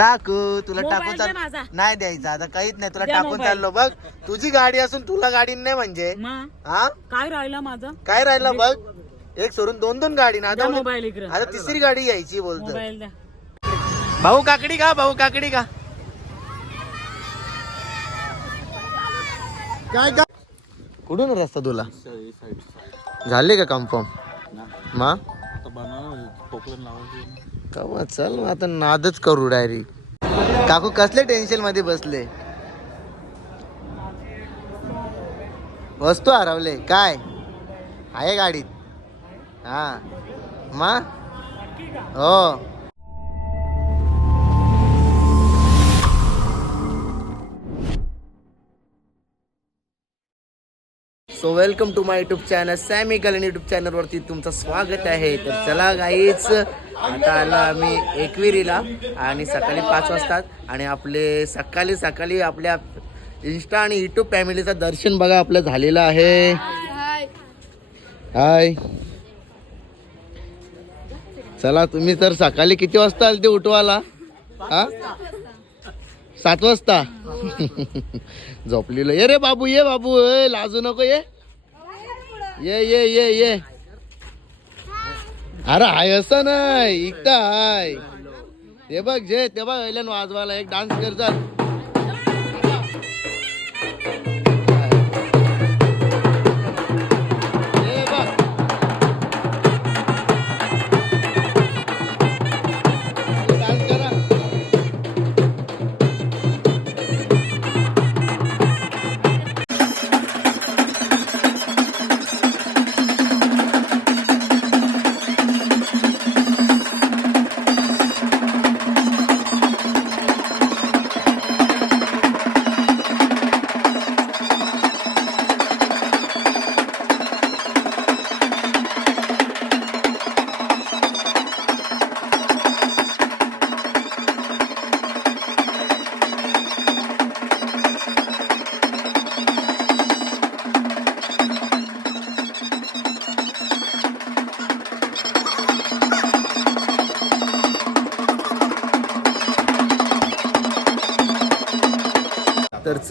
काकू तुला टाकून दे चाल माझा. नाही द्यायचं. आता काहीच नाही. तुला द्या टाकून मोबाईल. चाललो बघ. तुझी गाडी असून तुला गाडी नाही म्हणजे. मग हा? काय राहिलं माझं? काय राहिलं बघ. एक सोडून दोन दोन गाडी ना. द्या आता मोबाईल इकडे. आता तिसरी गाडी यायची बोलतो मोबाईल द्या. भाऊ काकडी का भाऊ काकडी का काय का कुठून रस्ता तुला? झाले का कन्फर्म मा? कवा चल मग आता नादच करू डायरेक्ट. काकू कसले टेन्शनमध्ये बसले? वस्तू हरवले. काय? आहे गाडीत. हा. मा? हो. So welcome to my YouTube channel Sammy Galan YouTube चॅनलवरती तुमचं स्वागत आहे. तर चला गाईच आता आलो आम्ही एकविरीला आणि सकाळी पाच वाजतात. आणि आपले सकाळी सकाळी आपल्या इन्स्टा आणि युट्यूब फॅमिलीचं दर्शन बघा आपलं झालेलं आहे. हाय चला तुम्ही तर सकाळी किती वाजता आले ते उठवाला हा? सात वाजता. झोपलेलं. ये रे बाबू ये बाबू ए, लाजू नको ये. ये ये ये ये. अरे हाय असं नाही इकता हाय. ते बघ जे ते बघ वाजवायला एक डान्स कर चाल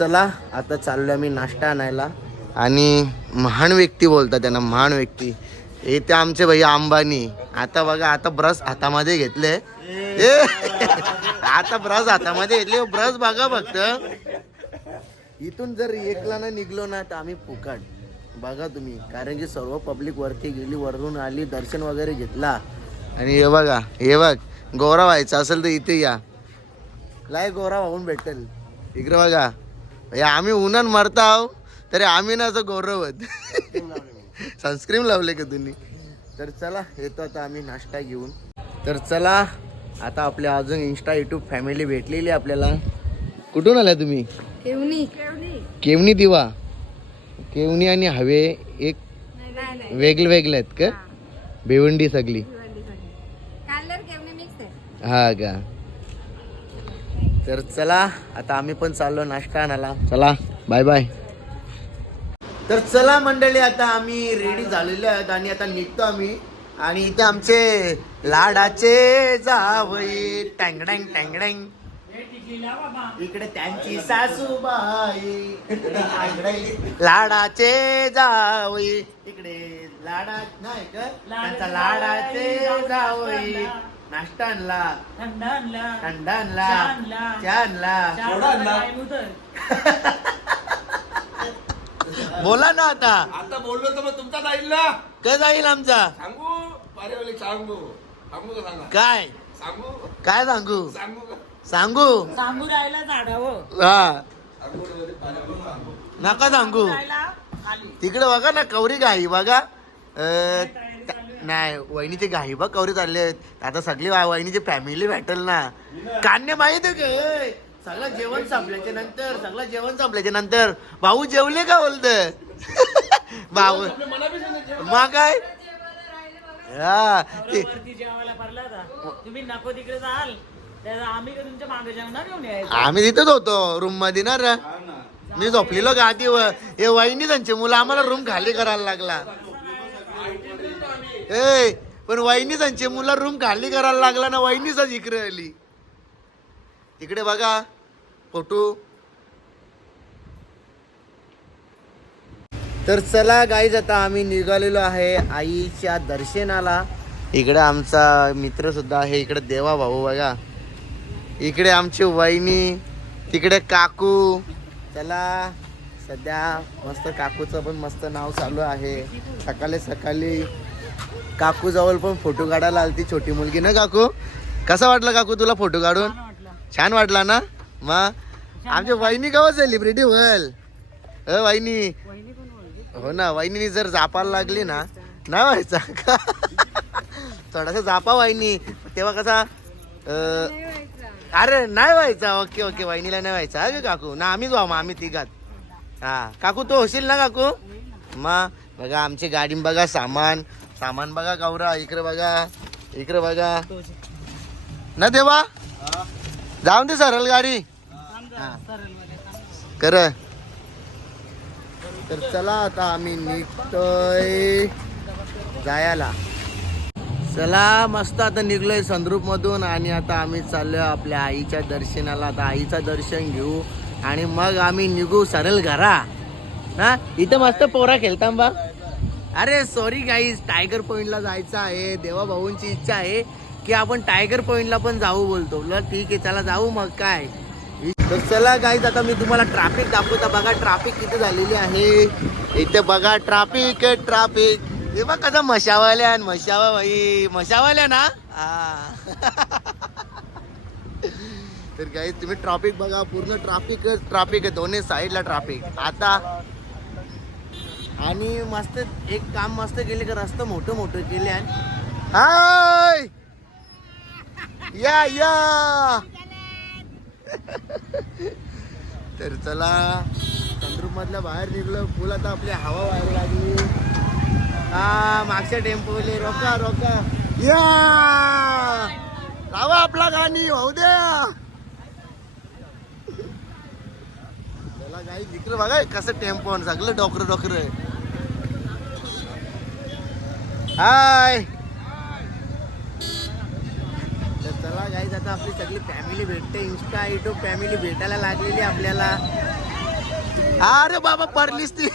चला आता चाललोय आम्ही नाश्ता आणायला. आणि महान व्यक्ती बोलतात त्यांना महान व्यक्ती. हे ते आमचे भैया अंबानी. आता बघा आता ब्रश हातामध्ये घेतले. ए, आता ब्रश हातामध्ये घेतले. ब्रश बघा फक्त. इथून जर एकला ना निघलो ना तर आम्ही फुकट. बघा तुम्ही कारण की सर्व पब्लिक वरती गेली वरून आली दर्शन वगैरे घेतला. आणि हे बघा हे बघ गोरा व्हायचा असेल तर इथे या. लाय गोरा होऊन भेटेल. इकडे बघा. भैया आम्ही उन्हान मरता आहो तरी आम्ही ना असं गौरवत सनस्क्रीम लावले का तुम्ही? तर चला येतो आता आम्ही नाश्ता घेऊन. तर चला आता आपल्या अजून इन्स्टा युट्यूब फॅमिली भेटलेली आपल्याला. कुठून आल्या तुम्ही? केवणी. दिवा. केवणी आणि हवे एक वेगळे वेगळे आहेत का? भिवंडी सगळी. हा का? तर चला आता आम्ही पण चाललो नाश्ता आणायला. चला बाय बाय तर चला मंडळी आता आम्ही रेडी झालेले आहेत आणि आता निघतो आम्ही. आणि इथे आमचे लाडाचे जावई. टँगडँग टँगडँग इकडे त्यांची सासूबाई. लाडाचे जावई. इकडे लाडा नाही का? त्यांचा लाडाचे जावई. नाश्ता आणला थंड आणला थंड आणला चहा आणला. चहा आणला time. बोला ना आता. आता बोललो तर मग तुमचा जाईल ना. काय जाईल आमचा? सांगू. पारेवाली सांगू. सांगू का सांगा? काय? सांगू. काय सांगू? सांगू का? सांगू. सांगू राहिला झाडावं हा. सांगू रे, पारेवाली सांगू. नका सांगू. राहिला खाली. तिकडे बघा ना कवरी गाई बघा. अं, नाही वहिनीची गाई बघ कवरी चालले आहेत. आता सगळी वहिनीची फॅमिली भेटेल ना. कान्य माहीत आहे? सगळं जेवण संपल्याच्या नंतर सगळं जेवण संपल्याच्या नंतर. भाऊ जेवले का बोलत? भाऊ. मग काय? हा तुम्ही नको तिकडे जाल आम्ही तिथेच होतो रूममध्ये ना रे. मी झोपलेलो गादीवर. हे वहिनी त्यांची मुलं आम्हाला रूम खाली करायला लागला. ए पण वहिनी त्यांची रूम खाली करायला लागला ना वहिनीच इकडे आली इकडे बघा फोटो. तर चला गाईज आता आम्ही निघालेलो आहे आईच्या दर्शनाला. इकडे आमचा मित्र सुद्धा आहे इकडे देवा भाऊ बघा. इकडे आमची वहिनी तिकडे काकू. चला सध्या मस्त काकूचं पण मस्त नाव चालू आहे. सकाळी सकाळी काकू जवळ पण फोटो काढायला आलती छोटी मुलगी ना काकू? कसा वाटला काकू तुला फोटो काढून? छान वाटलं. ना? मग आमच्या वहिनी गाव सेलिब्रिटी होईल? अ वहिनी? हो ना वहिनी जर जापायला लागली ना नाही व्हायचा. का थोडासा जापा वहिनी. तेव्हा कसा अरे नाही व्हायचा. ओके ओके वहिनीला नाही व्हायचा. ग काकू. ना आम्हीच व्हा मग आम्ही तिघात. हा. काकू तो होशील ना काकू? मग बघा आमची गाडी बघा सामान. सामान बघा गौरा इकडे बघा इकडे बघा. ना देवा? जाऊन दे सरळ गाडी. हा. कर. तर चला आता आम्ही निघतोय जायला. चला मस्त आता निघलोय संद्रूप मधून आणि आता आम्ही चाललोय आपल्या आईच्या दर्शनाला. आता आईचं दर्शन घेऊ आणि मग आम्ही निघू सरळ घरा. ना इथं मस्त पोरा खेळता बा. अरे सॉरी गाईज टायगर पॉईंटला जायचं आहे. देवा भाऊंची इच्छा आहे की आपण टायगर पॉईंटला पण जाऊ बोलतो. ठीक आहे चला जाऊ मग काय? तर चला गाईज आता मी तुम्हाला ट्रॅफिक दाखवता. बघा ट्रॅफिक किती झालेली आहे. इथे बघा ट्रॅफिक ट्रॅफिक हे बघ कसा मशावाल्या मशावा भाई. मशावाल्या ना? तर गाईज तुम्ही ट्रॅफिक बघा. पूर्ण ट्रॅफिक ट्रॅफिक आहे. दोन्ही साईडला ट्रॅफिक आता आणि मस्त एक काम मस्त केले का रस्ता मोठं मोठं केले हाय! या या! तर चला संद्रूप मधल्या बाहेर निघलो. फुल आता आपली हवा व्हायला लागली. हा मागच्या टेम्पोले रोका रोका. या! रावा आपला गाणी होऊ द्या. चला गाई इकडे बघा कसं टेम्पो सगळं डॉक्टर डॉक्टर आहे. हाय. तर चला गाईज आता आपली सगळी फॅमिली भेटते. इन्स्टा युट्यूब फॅमिली भेटायला लागलेली आपल्याला. अरे बाबा पडलीस ती.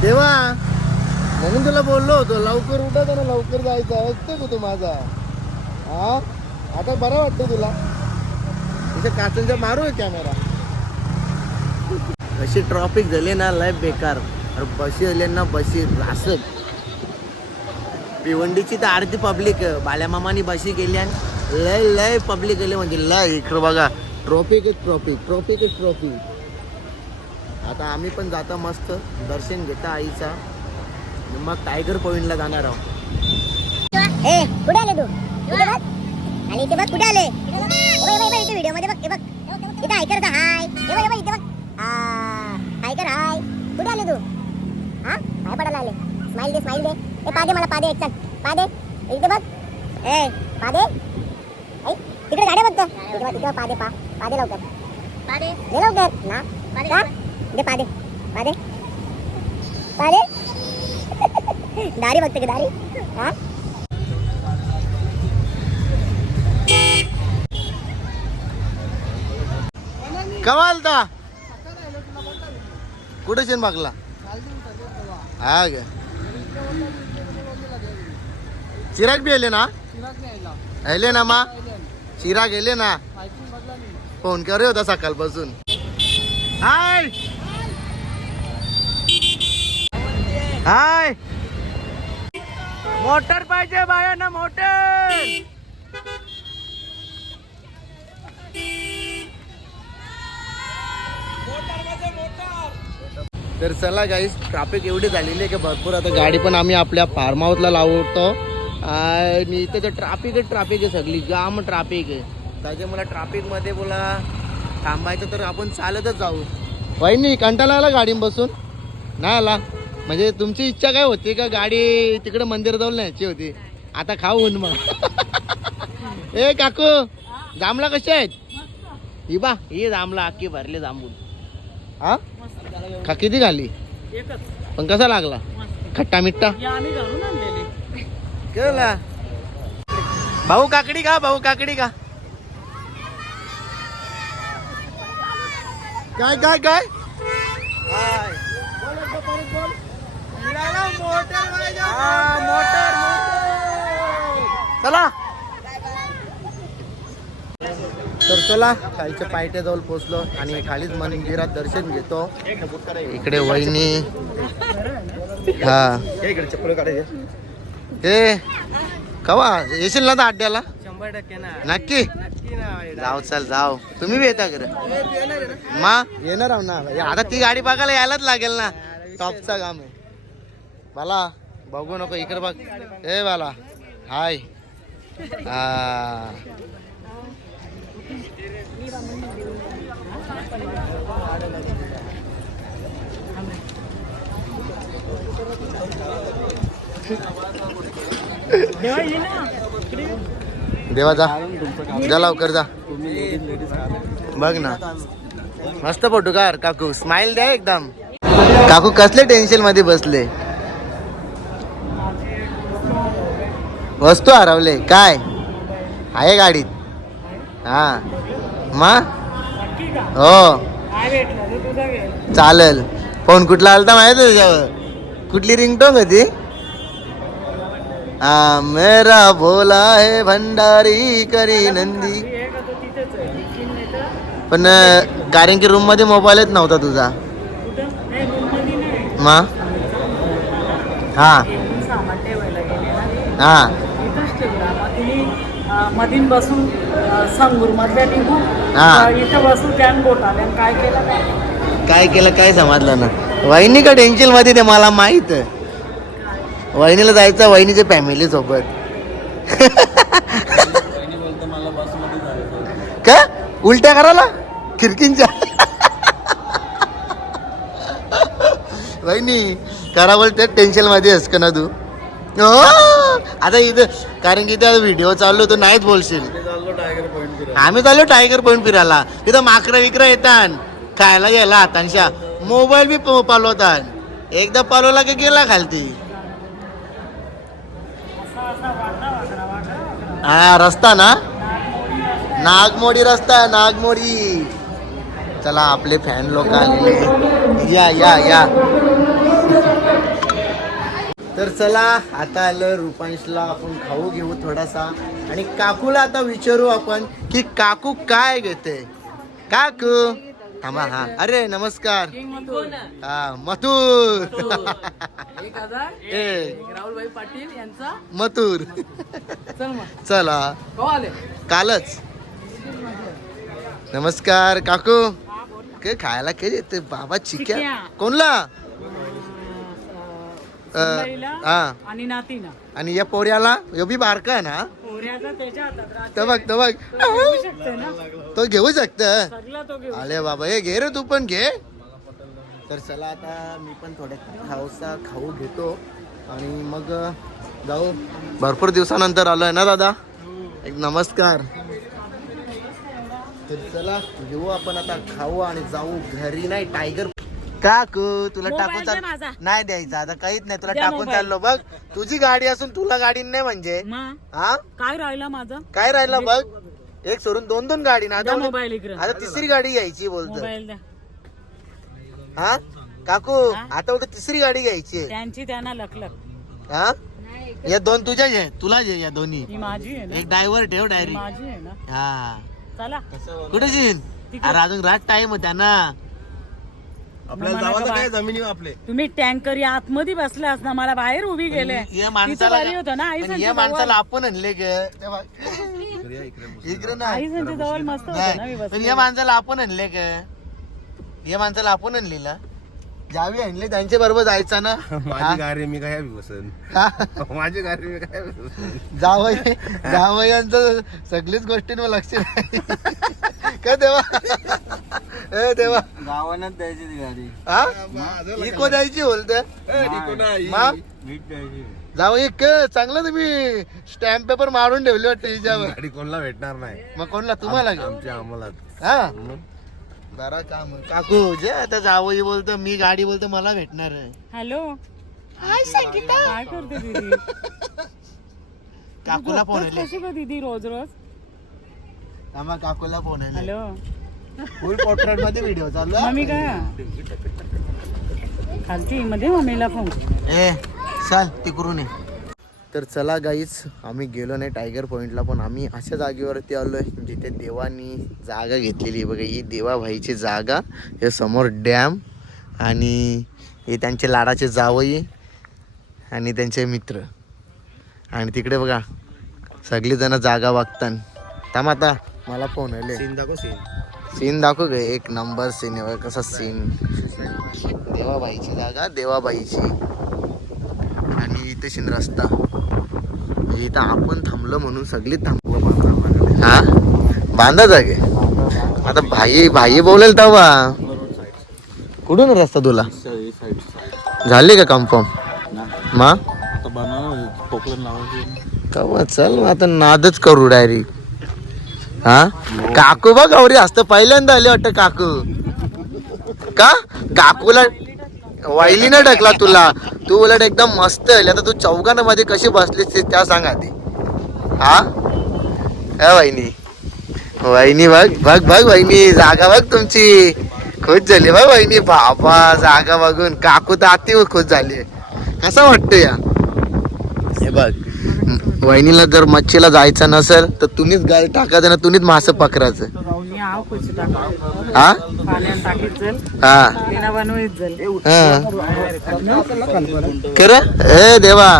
देवा म्हणून तुला बोललो होतो लवकर उठत ना लवकर जायचं. ऐकतो का तू माझा? हा? आता बरं वाटतं तुला. असं काचलच्या मारू कॅमेरा अशी ट्रॉफिक झाली ना लय बेकार. अरे बशी झाले ना बशी. रासत भिवंडीची तर आरती पब्लिक बाल्यामामानी बशी गेली आणि लय लय पब्लिक गेली म्हणजे लय. इकडं बघा. ट्रॉफिक आहे ट्रॉफिक ट्रॉफिक आहे ट्रॉफिक आता आम्ही पण जाता मस्त. दर्शन घेता आईचा. मग टायगर पॉईंटला जाणार आहोत. आणि इथे बघ कुठे आले? इथे व्हिडिओमध्ये बघ हे बघ. इथे हाय कर हाय. हे बघ हे बघ इथे बघ. आ, हाय कर हाय. कुठे आले तू? हा? हाय पडायला आले स्माइल दे स्माइल दे. ए पादे मला पादे एक पादे इथे बघ. ए पादे ऐ तिकडे गाड्या बघ तिथे बघ, पादे पा. पादे लवकर. पादे लवकर. ना? का दे पादे पादे पादे दारी बघते का दारी? हा? कमाल ता कुठे शेन बागला हा ग. चिराग बी आले ना? आले ना मा? चिराग गेले ना? फोन करे होता सकाळपासून. हाय. हाय. मोटर पाहिजे बाया ना मोटर. तर चला गाईस ट्रॅफिक एवढी झालेली आहे की भरपूर. आता गाडी पण आम्ही आपल्या फार्म हाऊसला लावतो. आणि इथे तर ट्रॅफिकच ट्रॅफिक आहे सगळी. जाम ट्रॅफिक आहे. त्याच्यामुळे ट्रॅफिकमध्ये बोला. थांबायचं तर आपण चालतच जाऊ. वहिनी कंटाळा आला गाडी बसून? नाही आला. म्हणजे तुमची इच्छा काय होती का गाडी तिकडे मंदिर जाऊन न्यायची होती? आता खाऊन मग. ए काकू जांभळा कसे आहेत? ही बा ही जांभळा अख्खी भरले जांभून हा? का किती एकच. पण कसा लागला? खट्टा मिठ्ठा? आणलेले. केला. भाऊ काकडी का भाऊ काकडी का काय काय काय? चला. तर चला खालच्या पायट्या जवळ पोचलो आणि खालीच मंदिरात दर्शन घेतो. इकडे वहिनी. हा. चप्पल काढायचे ए कवा? येशील ना आता अड्ड्याला शंभर टक्के ना. नक्की? नक्की ना जाऊ चल जाऊ. तुम्ही बी येता कर मा? येणार आहो ना. आता ती गाडी बघायला यायलाच लागेल ना. टॉपचा काम आहे. बाला बघू नको इकडे बघ. ए बाला. हाय. हा. देवा जा. जा लवकर जा. बघ ना. मस्त फोटो कार काकू. स्माइल द्या एकदम. काकू कसले टेन्शनमध्ये बसले? वस्तू हरवले. काय? आहे गाडीत. हा. मा? हो. चालेल. फोन कुठला आलता माहीत आहे त्याच्यावर कुठली रिंगटोन होती? हा मेरा भोला हे भंडारी करी नंदी. पण कारण की रूममध्ये मोबाईलच नव्हता तुझा. मा? हा. हा इथंच ठेवला मग तिने अं, मधीन बसून संगूर मधल्या निघू. हा. इथं बसू त्यान बोट आले काय केलं काय? काय केलं काय समजलं ना. वहिनी का टेन्शनमध्ये ते मला माहीत. वहिनीला जायचं वहिनीच्या फॅमिली सोबत. का? उलट्या करायला? खिडकींच्या. वहिनी करा बोलते टेन्शनमध्ये आहेस का ना तू. हो आता इथं कारण की इथं व्हिडिओ चाललो तर नाहीच बोलशील. आम्ही चाललो टायगर पॉईंट फिरायला. तिथं माकरं विकरं येतात. खायला घ्यायला हातांशा मोबाईल बी पालवतात. एकदा पालवला की गेला खालती. हा रस्ता ना? नागमोडी रस्ता नागमोडी. चला आपले फॅन लोक आलेले. या या या. तर चला आता आलं रुपांशला आपण खाऊ घेऊ थोडासा. आणि काकूला आता विचारू आपण की काकू काय घेते काकू थांबा हा. अरे नमस्कार. हा मथुर. राहुलभाई पाटील यांचा. मथुर. चल हो कालच. नमस्कार काकू. काय खायला काय देते बाबा चिक्या. कोणला? हा. आणि नातीना आणि या पोऱ्याला यो बी बारका आहे ना? पोऱ्याचा त्याच्या हातात राहते. तर बघ तर बघ. तो घेऊ शकतो अरे बाबा हे घे रे तू पण घे. तर चला आता मी पण थोडे खाऊसा खाऊ घेतो. आणि मग जाऊ. भरपूर दिवसानंतर आलोय ना दादा? एक नमस्कार. तर चला घेऊ आपण आता खाऊ आणि जाऊ. घरी नाही टायगर काकू तुला टाकून माझा. नाही द्यायचा आता काहीच नाही तुला द्या टाकून. चाललो बघ. तुझी गाडी असून तुला गाडी नाही म्हणजे. मग हा? काय राहिलं माझं? काय राहिलं बघ. एक सोडून दोन दोन गाडी ना द्या आता मोबाईल इकडे. आता तिसरी गाडी घ्यायची बोलतो मोबाईल द्या हा? काकू हा? आता उद्या तिसरी गाडी घ्यायची. त्यांची त्यांना लकलक हा? या दोन तुझ्या आहे तुला जे या दोन्ही. ही माझी आहे ना? एक ड्रायव्हर ठेव ही डायरी माझी आहे ना? हा. चला. कुठे तिकडे. अरे अजून रात टाइम होता ना आपल्याला मला जावं का काय बा- जमिनी आपले? तुम्ही टँकर या आतमध्ये बसले असना मला बाहेर उभी गेले. या तिथं माणसाला भारी होतं ना आई संजय या माणसाला आपण आणले ग. ते बघ. इकडे ना आई संजय जवळ मस्त होतं ना मी नाही पण बसले या माणसाला आपण आणले ग. या माणसाला आपण आणलेला. जावी आणले त्यांच्या बरोबर जायचा ना? माझी गाडी मी काय बसन? माझी गाडी मी काय जावई जावयांचं सगळीच गोष्टींवर लक्ष. काय देवा? ए देवा. गावानं द्यायची ती गाडी. हा? इको द्यायची बोलते? मा? जावं एक चांगलं तुम्ही स्टॅम्प पेपर मारून ठेवले वाटतं हिच्यावर. गाडी कोणाला भेटणार नाही. मग कोणला? तुम्हाला आमच्या आम्हाला. हा? बरा काम. काकू जे आता जावई बोलतो मी गाडी बोलतो मला भेटणार आहे. हॅलो? काय करते दीदी? काकूला फोन आले. कशी का दीदी रोज रोज? थांबा काकूला फोन आले. हॅलो? फुल पोर्ट्रेटमध्ये व्हिडिओ चालू आहे. मम्मी काय खालती मध्ये मम्मीला फोन ए चल तिकडून ये. तर चला गाईच आम्ही गेलो नाही टायगर पॉईंटला पण आम्ही अशा जागेवरती आलोय जिथे देवानी जागा घेतलेली आहे. बघा ही देवाभाईची जागा हे समोर डॅम आणि हे त्यांचे लाडाचे जावई आणि त्यांचे मित्र. आणि तिकडे बघा सगळी जण जागा बघतान थांब आता मला फोन आले. सीन दाखव सीन सीन दाखव गे एक नंबर सीन आहे कसा सीन देवाबाईची जागा देवाबाईची. आणि इथे शिन रस्ता. म्हणजे इथं आपण थांबलो म्हणून सगळी थांबलो हा? बांधा जागे. आता भाई भाई बोलेल तेव्हा. कुठून रस्ता तुला? झाले का कन्फर्म मा? कवा? चल मग आता नादच करू डायरेक्ट हा? काकू बघ गौरी असतं. पहिल्यांदा आले वाटतं काकू. का? काकूला वाईलीनं ढकला तुला. तू उलट एकदम मस्त आली आता तू चौघांमध्ये कशी बसलीस ते त्या सांग आधी. हा? वहिनी. वहिनी बघ बघ बघ वहिनी. जागा बघ तुमची. खुश झाली बघ वहिनी. बाबा जागा बघून. काकू तर अति खुश झाली. कसं वाटतं या? हे बघ. वहिनीला जर मच्छीला जायचं नसेल तर तुम्हीच गाडी टाकायचं ना तुम्हीच मासं पकडायचं. हा? टाकीत हा. हा. ए देवा.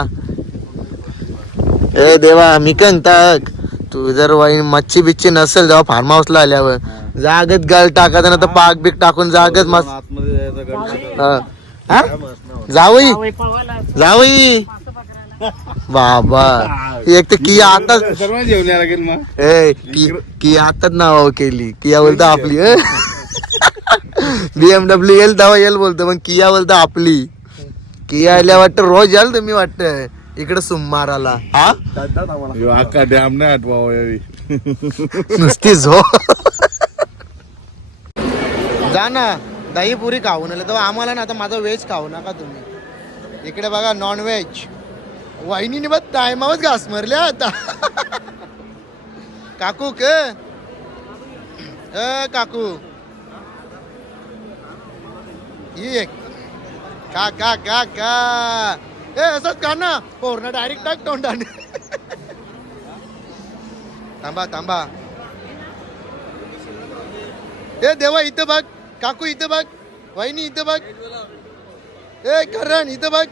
ए देवा मी कंटाक तू जर वाईन मच्छी बिच्छी नसेल जेव्हा फार्म हाऊसला आल्यावर जागत गाल टाकायचं ना तर पाक बिक टाकून जागत मस्त. हा. हा? जावई. जावई. बाबा. एक तर किया आता सर्व जेवण लागेल मग. ए की किया आताच नाव केली. किया बोलतो आपली बीएमडब्ल्यू येईल तेव्हा येईल बोलतो मग किया बोलतो आपली. किया आल्या वाटतं रोज याल तुम्ही वाटतं. इकडे सुम्माराला हा? डॅम नाही आठवा यावी. नुसती झो जा ना दही पुरी आलं. तेव्हा आम्हाला ना आता माझं व्हेज खाऊ नका तुम्ही. इकडे बघा नॉन व्हेज वाहिनीने बघ टायमावच घासमरल्या आता. काकू क? काकू. ये एक. का का का का? ए असंच का ना? पोरना डायरेक्ट टाक तोंडाने. थांबा थांबा. ए देवा इथं बघ. काकू इथं बघ. वहिनी इथं बघ. ए करण इथं बघ.